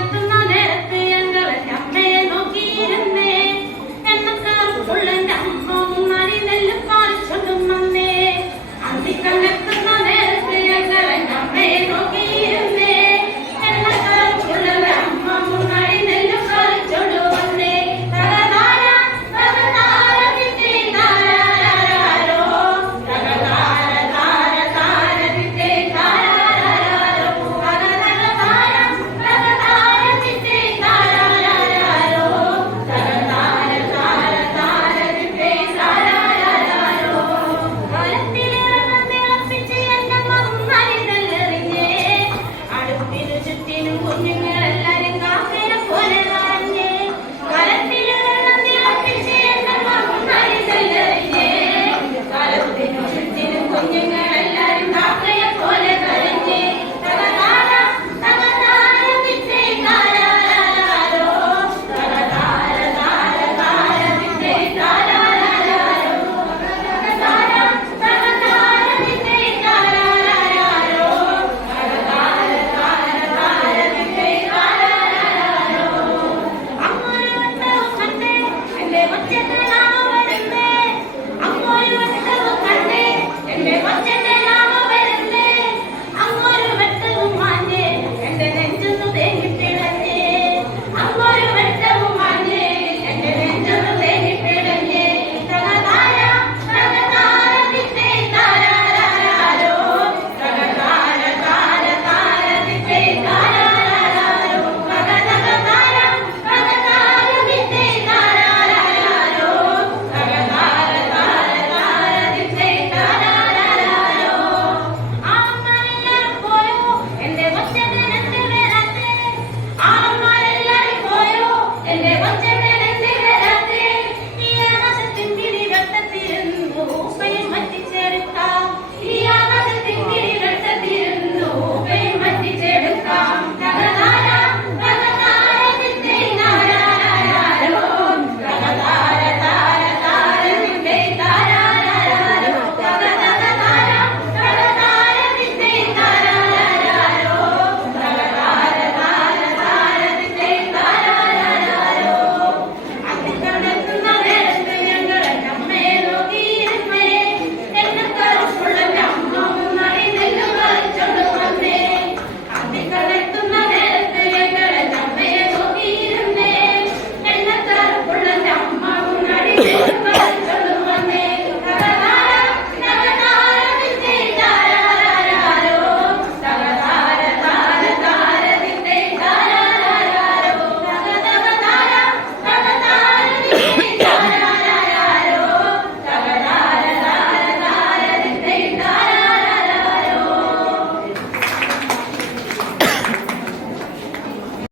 ಮತ್ತು ನಾನು